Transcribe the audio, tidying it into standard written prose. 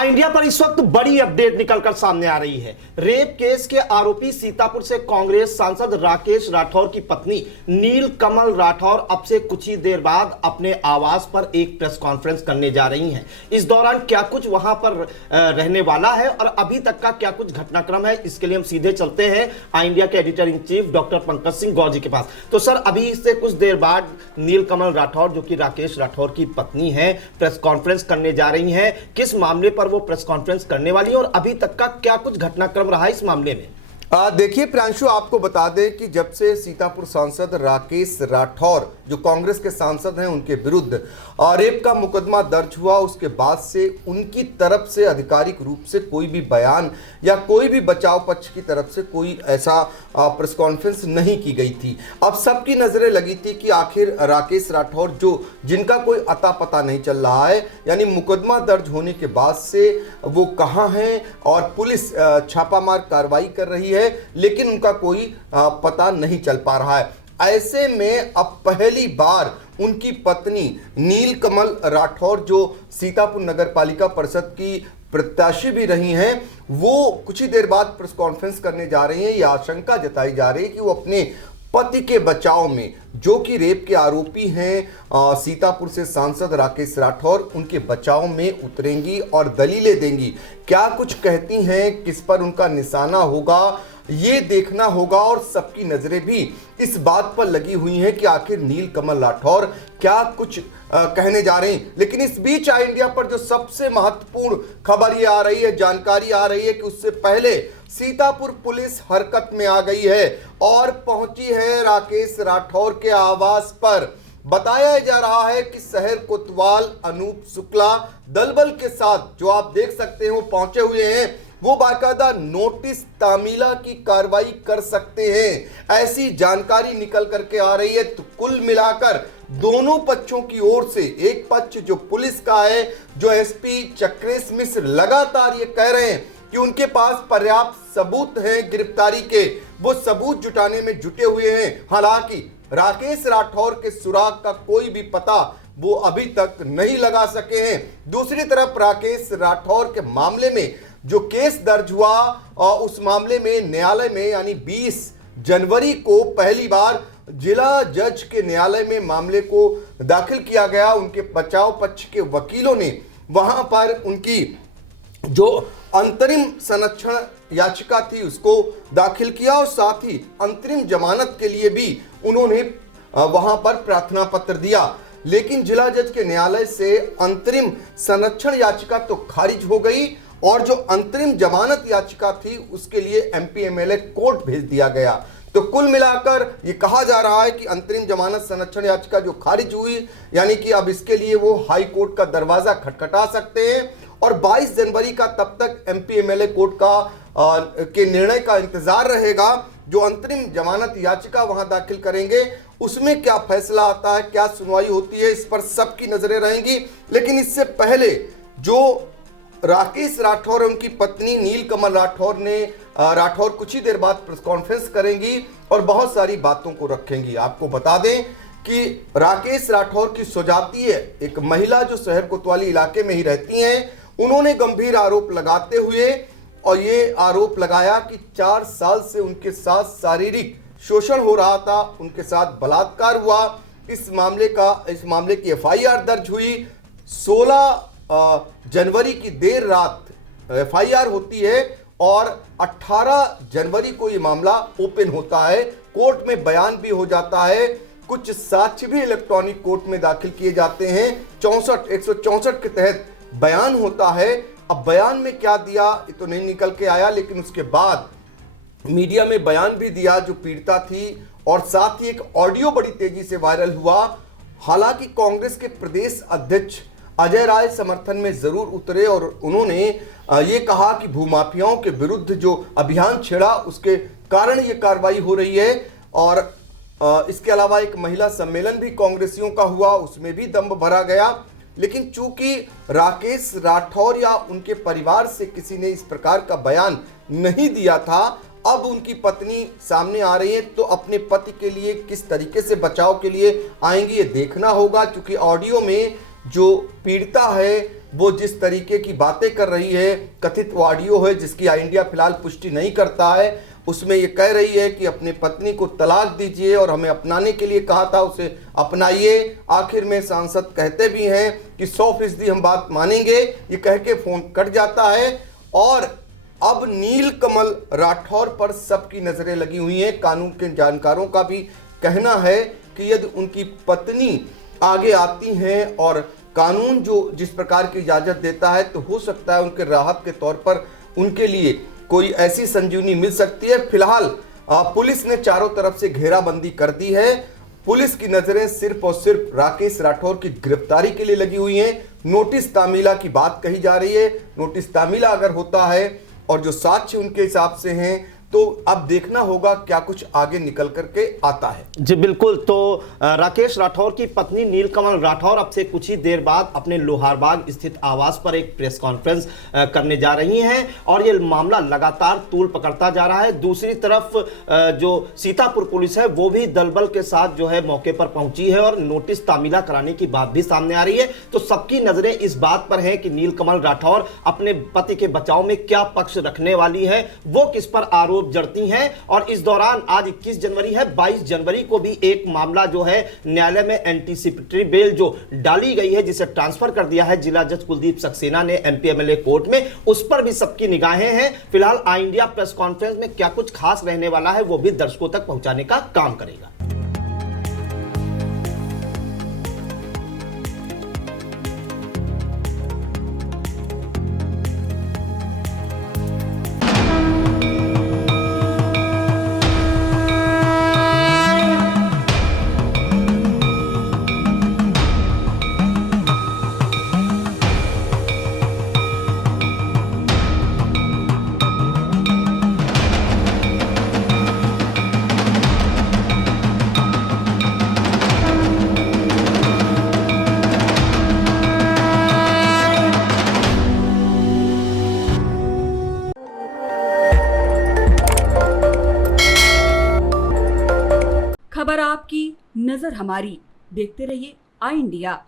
India पर इस वक्त बड़ी अपडेट निकलकर सामने आ रही है। रेप केस के आरोपी सीतापुर से कांग्रेस सांसद राकेश राठौर की पत्नी नीलकमल राठौर अब से कुछ ही देर बाद अपने आवास पर एक प्रेस कॉन्फ्रेंस करने जा रही हैं। इस दौरान क्या कुछ वहां पर रहने वाला है और अभी तक का क्या कुछ घटनाक्रम है, इसके लिए हम सीधे चलते हैं आई इंडिया के editor in chief doctor Pankaj Singh Gaur ji के पास। तो सर, अभी से कुछ देर बाद नीलकमल राठौर जो कि राकेश राठौर की पत्नी है, प्रेस कॉन्फ्रेंस करने जा रही हैं। किस मामले पर वो प्रेस कॉन्फ्रेंस करने वाली है और अभी तक का क्या कुछ घटनाक्रम रहा इस मामले में? देखिए प्रियांशु, आपको बता दें कि जब से सीतापुर सांसद राकेश राठौर जो कांग्रेस के सांसद हैं उनके विरुद्ध रेप का मुकदमा दर्ज हुआ, उसके बाद से उनकी तरफ से आधिकारिक रूप से कोई भी बयान या कोई भी बचाव पक्ष की तरफ से कोई ऐसा प्रेस कॉन्फ्रेंस नहीं की गई थी। अब सबकी नजरें लगी थी कि आखिर राकेश राठौर जिनका कोई अता पता नहीं चल रहा है, यानी मुकदमा दर्ज होने के बाद से वो कहाँ हैं और पुलिस छापामार कार्रवाई कर रही है लेकिन उनका कोई पता नहीं चल पा रहा है। ऐसे में अब पहली बार उनकी पत्नी नीलकमल राठौर जो सीतापुर नगर पालिका परिषद की प्रत्याशी भी रही हैं, वो कुछ ही देर बाद प्रेस कॉन्फ्रेंस करने जा रही हैं। यह आशंका जताई जा रही है कि वो अपने पति के बचाव में, जो कि रेप के आरोपी हैं सीतापुर से सांसद राकेश राठौर, उनके बचाव में उतरेंगी और दलीलें देंगी। क्या कुछ कहती हैं, किस पर उनका निशाना होगा, ये देखना होगा। और सबकी नजरें भी इस बात पर लगी हुई हैं कि आखिर नीलकमल राठौर क्या कुछ कहने जा रहे हैं। लेकिन इस बीच आई इंडिया पर जो सबसे महत्वपूर्ण खबर ये आ रही है, जानकारी आ रही है कि उससे पहले सीतापुर पुलिस हरकत में आ गई है और पहुंची है राकेश राठौर के आवास पर। बताया जा रहा है कि शहर कोतवाल अनूप शुक्ला दलबल के साथ, जो आप देख सकते हैं, वो पहुंचे हुए हैं। वो बाकायदा नोटिस तामीला की कार्रवाई कर सकते हैं, ऐसी जानकारी निकल करके आ रही है। तो कुल मिलाकर दोनों पक्षों की ओर से, एक पक्ष जो पुलिस का है, जो एसपी चक्रेश मिश्र लगातार ये कह रहे हैं कि उनके पास पर्याप्त सबूत हैं गिरफ्तारी के, वो सबूत जुटाने में जुटे हुए हैं। हालांकि राकेश राठौर के सुराग का कोई भी पता वो अभी तक नहीं लगा सके हैं। दूसरी तरफ राकेश राठौर के मामले में जो केस दर्ज हुआ और उस मामले में न्यायालय में, यानी 20 जनवरी को पहली बार जिला जज के न्यायालय में मामले को दाखिल किया गया। उनके बचाव पक्ष के वकीलों ने वहां पर उनकी जो अंतरिम संरक्षण याचिका थी उसको दाखिल किया और साथ ही अंतरिम जमानत के लिए भी उन्होंने वहां पर प्रार्थना पत्र दिया। लेकिन जिला जज के न्यायालय से अंतरिम संरक्षण याचिका तो खारिज हो गई और जो अंतरिम जमानत याचिका थी उसके लिए एमपी एमएलए कोर्ट भेज दिया गया। तो कुल मिलाकर ये कहा जा रहा है कि अंतरिम जमानत संरक्षण याचिका जो खारिज हुई, यानी कि अब इसके लिए वो हाई कोर्ट का दरवाजा खटखटा सकते हैं और 22 जनवरी का तब तक एमपी एमएलए कोर्ट के निर्णय का इंतजार रहेगा। जो अंतरिम जमानत याचिका वहां दाखिल करेंगे उसमें क्या फैसला आता है, क्या सुनवाई होती है, इस पर सबकी नजरें रहेंगी। लेकिन इससे पहले जो राकेश राठौर और उनकी पत्नी नीलकमल राठौर कुछ ही देर बाद प्रेस कॉन्फ्रेंस करेंगी और बहुत सारी बातों को रखेंगी। आपको बता दें कि राकेश राठौर की सुजाती है, एक महिला जो शहर कोतवाली इलाके में ही रहती हैं, उन्होंने गंभीर आरोप लगाते हुए और ये आरोप लगाया कि 4 साल से उनके साथ शारीरिक शोषण हो रहा था, उनके साथ बलात्कार हुआ। इस मामले की एफआईआर दर्ज हुई। 16 जनवरी की देर रात एफआईआर होती है और 18 जनवरी को ये मामला ओपन होता है, कोर्ट में बयान भी हो जाता है, कुछ साक्ष्य भी इलेक्ट्रॉनिक कोर्ट में दाखिल किए जाते हैं। 164 के तहत बयान होता है। अब बयान में क्या दिया ये तो नहीं निकल के आया, लेकिन उसके बाद मीडिया में बयान भी दिया जो पीड़िता थी और साथ ही एक ऑडियो बड़ी तेजी से वायरल हुआ। हालांकि कांग्रेस के प्रदेश अध्यक्ष अजय राय समर्थन में जरूर उतरे और उन्होंने ये कहा कि भूमाफियाओं के विरुद्ध जो अभियान छेड़ा उसके कारण ये कार्रवाई हो रही है। और इसके अलावा एक महिला सम्मेलन भी कांग्रेसियों का हुआ, उसमें भी दम भरा गया। लेकिन चूंकि राकेश राठौर या उनके परिवार से किसी ने इस प्रकार का बयान नहीं दिया था, अब उनकी पत्नी सामने आ रही है, तो अपने पति के लिए किस तरीके से बचाव के लिए आएंगी ये देखना होगा। क्योंकि ऑडियो में जो पीड़िता है वो जिस तरीके की बातें कर रही है, कथित ऑडियो है जिसकी इंडिया फिलहाल पुष्टि नहीं करता है, उसमें ये कह रही है कि अपनी पत्नी को तलाक दीजिए और हमें अपनाने के लिए कहा था, उसे अपनाइए। आखिर में सांसद कहते भी हैं कि 100% हम बात मानेंगे, ये कह के फोन कट जाता है। और अब नीलकमल राठौर पर सबकी नजरें लगी हुई हैं। कानून के जानकारों का भी कहना है कि यदि उनकी पत्नी आगे आती हैं और कानून जो जिस प्रकार की इजाजत देता है, तो हो सकता है उनके राहत के तौर पर उनके लिए कोई ऐसी संजीवनी मिल सकती है। फिलहाल पुलिस ने चारों तरफ से घेराबंदी कर दी है। पुलिस की नजरें सिर्फ और सिर्फ राकेश राठौर की गिरफ्तारी के लिए लगी हुई हैं। नोटिस तामीला की बात कही जा रही है। नोटिस तामीला अगर होता है और जो साक्ष्य उनके हिसाब से हैं, तो अब देखना होगा क्या कुछ आगे निकल करके आता है। जी बिल्कुल। तो राकेश राठौर की पत्नी नीलकमल राठौर अब से कुछ ही देर बाद अपने लोहारबाग स्थित आवास पर एक प्रेस कॉन्फ्रेंस करने जा रही हैं और ये मामला लगातार तूल पकड़ता जा रहा है। दूसरी तरफ जो सीतापुर पुलिस है वो भी दलबल के साथ जो है मौके पर पहुंची है और नोटिस तामीला कराने की बात भी सामने आ रही है। तो सबकी नजरें इस बात पर है कि नीलकमल राठौर अपने पति के बचाव में क्या पक्ष रखने वाली है, वो किस पर आरोप जड़ती हैं। और इस दौरान आज 21 जनवरी है, 22 जनवरी को भी एक मामला जो है न्यायालय में एंटीसिपेटरी बेल जो डाली गई है, जिसे ट्रांसफर कर दिया है जिला जज कुलदीप सक्सेना ने एमपी एमएलए कोर्ट में, उस पर भी सबकी निगाहें हैं। फिलहाल आई इंडिया प्रेस कॉन्फ्रेंस में क्या कुछ खास रहने वाला है वो भी दर्शकों तक पहुंचाने का काम करेगा। खबर आपकी, नजर हमारी। देखते रहिए आई इंडिया।